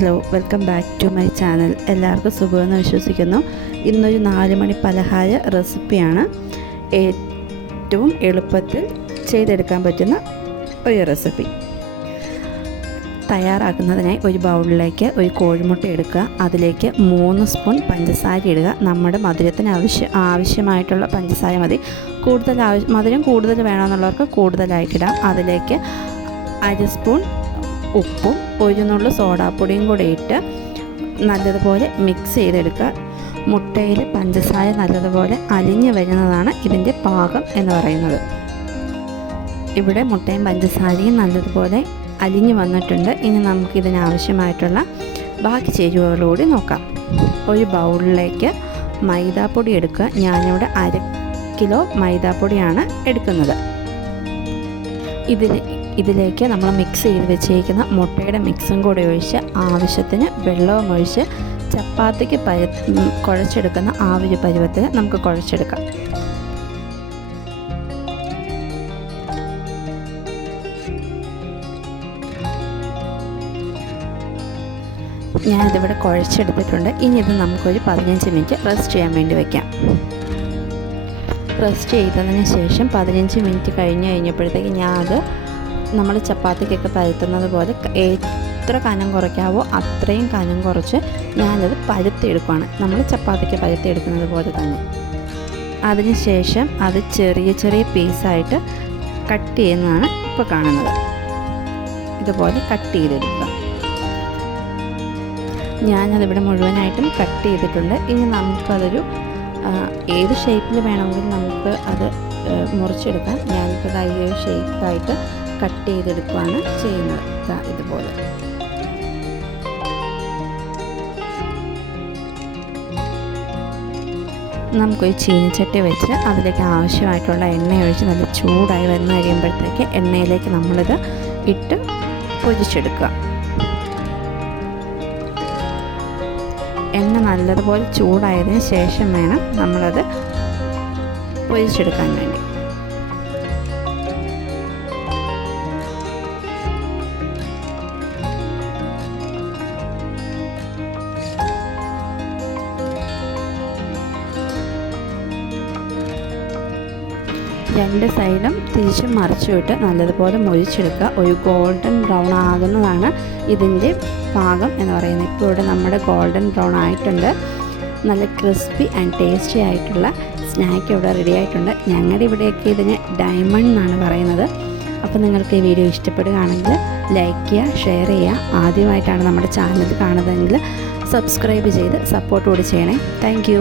Hello, welcome back to my channel. എല്ലാവർക്കും സുഖമെന്ന് വിശ്വസിക്കുന്നു. ഇന്നൊരു 4 മണി പലഹാര റെസിപ്പിയാണ്. ഏറ്റവും എളുപ്പത്തിൽ ചെയ്തെടുക്കാൻ പറ്റുന്ന ഒരു റെസിപ്പി. തയ്യാറാക്കുന്നതിനായി ഒരു ബൗളിലേക്ക് ഒരു കോഴിമുട്ട എടുക്കുക. അതിലേക്ക് 3 സ്പൂൺ പഞ്ചസാര ഇടുക. നമ്മുടെ മധുരത്തിന് ആവശ്യമായിട്ടുള്ള പഞ്ചസാര മതി. മധുരം കൂടുതൽ വേണമെന്നുള്ളവർക്ക് കൂടുതലായിട്ടിടാം. അതിലേക്ക് 1/2 സ്പൂൺ ഉപ്പും 1 നുള്ളു സോഡാപ്പൊടിയും കൂടെ ഇട്ട് നല്ലതുപോലെ മിക്സ് ചെയ്തെടുക്കുക. മുട്ടയിൽ പഞ്ചസാര നല്ലതുപോലെ അലിഞ്ഞു വരുന്നതാണ് ഇതിൻ്റെ പാകം എന്ന് പറയുന്നത്. ഇവിടെ മുട്ടയും പഞ്ചസാരയും നല്ലതുപോലെ അലിഞ്ഞു വന്നിട്ടുണ്ട്. ഇനി നമുക്കിതിനാവശ്യമായിട്ടുള്ള ബാക്കി ചേരുവകളോട് നോക്കാം. ഒരു ബൗളിലേക്ക് മൈദാപ്പൊടി എടുക്കുക. ഞാനിവിടെ 1/2 കിലോ മൈദാപ്പൊടിയാണ് എടുക്കുന്നത്. ഇതിലേക്ക് നമ്മൾ മിക്സ് ചെയ്ത് വെച്ചിരിക്കുന്ന മുട്ടയുടെ മിക്സും കൂടി ഒഴിച്ച് ആവശ്യത്തിന് വെള്ളവും ഒഴിച്ച് ചപ്പാത്തിക്ക് കുഴച്ചെടുക്കുന്ന ആ ഒരു പരുവത്തിൽ നമുക്ക് കുഴച്ചെടുക്കാം. ഞാനിതിവിടെ കുഴച്ചെടുത്തിട്ടുണ്ട്. ഇനി ഇത് നമുക്കൊരു 15 മിനിറ്റ് റെസ്റ്റ് ചെയ്യാൻ വേണ്ടി വയ്ക്കാം. റെസ്റ്റ് ചെയ്തതിന് ശേഷം 15 മിനിറ്റ് കഴിഞ്ഞപ്പോഴത്തേക്ക് ഞാനത് നമ്മൾ ചപ്പാത്തിക്കൊക്കെ പരത്തുന്നത് പോലെ എത്ര കനം കുറയ്ക്കാവോ അത്രയും കനം കുറച്ച് ഞാനത് പരത്തിയെടുക്കുകയാണ്. നമ്മൾ ചപ്പാത്തിക്ക് പരത്തിയെടുക്കുന്നത് പോലെ തന്നെ. അതിനുശേഷം അത് ചെറിയ ചെറിയ പീസായിട്ട് കട്ട് ചെയ്യുന്നതാണ് ഇപ്പോൾ കാണുന്നത്. ഇതുപോലെ കട്ട് ചെയ്തെടുക്കുക. ഞാനതിവിടെ മുഴുവനായിട്ടും കട്ട് ചെയ്തിട്ടുണ്ട്. ഇനി നമുക്കതൊരു ഏത് ഷേപ്പിൽ വേണമെങ്കിലും നമുക്ക് അത് മുറിച്ചെടുക്കാം. ഞാനിപ്പോൾ ഈ ഒരു ഷേപ്പായിട്ട് കട്ട് ചെയ്തെടുക്കുകയാണ് ചെയ്യുന്നത്. ഇതുപോലെ നമുക്കൊരു ചീനച്ചട്ടി വെച്ച് അതിലേക്ക് ആവശ്യമായിട്ടുള്ള എണ്ണ ഒഴിച്ച് നല്ല ചൂടായി വന്നു കഴിയുമ്പോഴത്തേക്ക് എണ്ണയിലേക്ക് നമ്മളിത് ഇട്ട് പൊരിച്ചെടുക്കുക. എണ്ണ നല്ലതുപോലെ ചൂടായതിന് ശേഷം വേണം നമ്മളത് പൊരിച്ചെടുക്കാൻ വേണ്ടി. രണ്ട് സൈഡും തിരിച്ചും മറിച്ചുവിട്ട് നല്ലതുപോലെ മൊരിച്ചെടുക്കുക. ഒരു ഗോൾഡൻ ബ്രൗൺ ആകുന്നതാണ് ഇതിൻ്റെ പാകം എന്ന് പറയുന്നത്. ഇപ്പോൾ ഇവിടെ നമ്മുടെ ഗോൾഡൻ ബ്രൗൺ ആയിട്ടുണ്ട്. നല്ല ക്രിസ്പി ആൻഡ് ടേസ്റ്റി ആയിട്ടുള്ള സ്നാക്ക് ഇവിടെ റെഡി ആയിട്ടുണ്ട്. ഞങ്ങളുടെ ഇവിടെയൊക്കെ ഇതിന് ഡയമണ്ട് എന്നാണ് പറയുന്നത്. അപ്പോൾ നിങ്ങൾക്ക് ഈ വീഡിയോ ഇഷ്ടപ്പെടുകയാണെങ്കിൽ ലൈക്ക് ചെയ്യുക, ഷെയർ ചെയ്യുക. ആദ്യമായിട്ടാണ് നമ്മുടെ ചാനൽ കാണുന്നതെങ്കിൽ സബ്സ്ക്രൈബ് ചെയ്ത് സപ്പോർട്ട് കൂടി ചെയ്യണേ. താങ്ക്